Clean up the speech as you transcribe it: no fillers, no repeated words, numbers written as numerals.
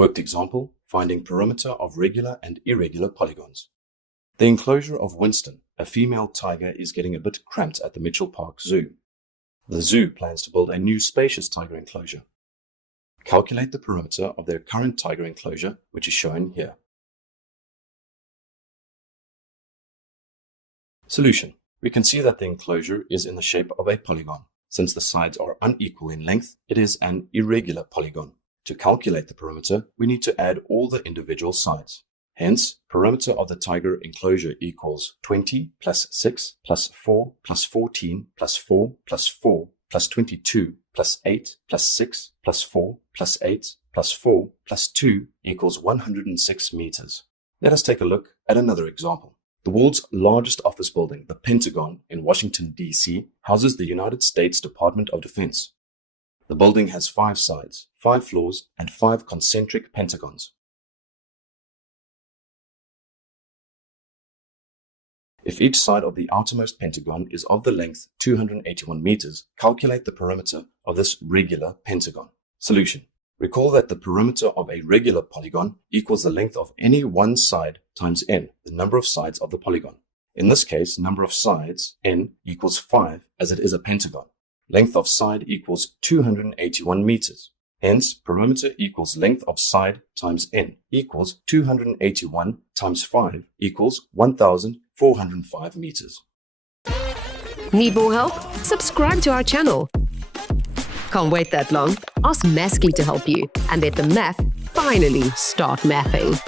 Worked example, finding perimeter of regular and irregular polygons. The enclosure of Winston, a female tiger, is getting a bit cramped at the Mitchell Park Zoo. The zoo plans to build a new spacious tiger enclosure. Calculate the perimeter of their current tiger enclosure, which is shown here. Solution. We can see that the enclosure is in the shape of a polygon. Since the sides are unequal in length, it is an irregular polygon. To calculate the perimeter, we need to add all the individual sides. Hence, perimeter of the tiger enclosure equals 20 plus 6 plus 4 plus 14 plus 4 plus 4 plus 22 plus 8 plus 6 plus 4 plus 8 plus 4 plus 2 equals 106 meters. Let us take a look at another example. The world's largest office building, the Pentagon in Washington, D.C., houses the United States Department of Defense. The building has 5 sides, 5 floors, and 5 concentric pentagons. If each side of the outermost pentagon is of the length 281 meters, calculate the perimeter of this regular pentagon. Solution. Recall that the perimeter of a regular polygon equals the length of any one side times n, the number of sides of the polygon. In this case, number of sides, n, equals 5 as it is a pentagon. Length of side equals 281 meters. Hence, perimeter equals length of side times n equals 281 times 5 equals 1,405 meters. Need more help? Subscribe to our channel. Can't wait that long? Ask Masky to help you and let the math finally start mathing.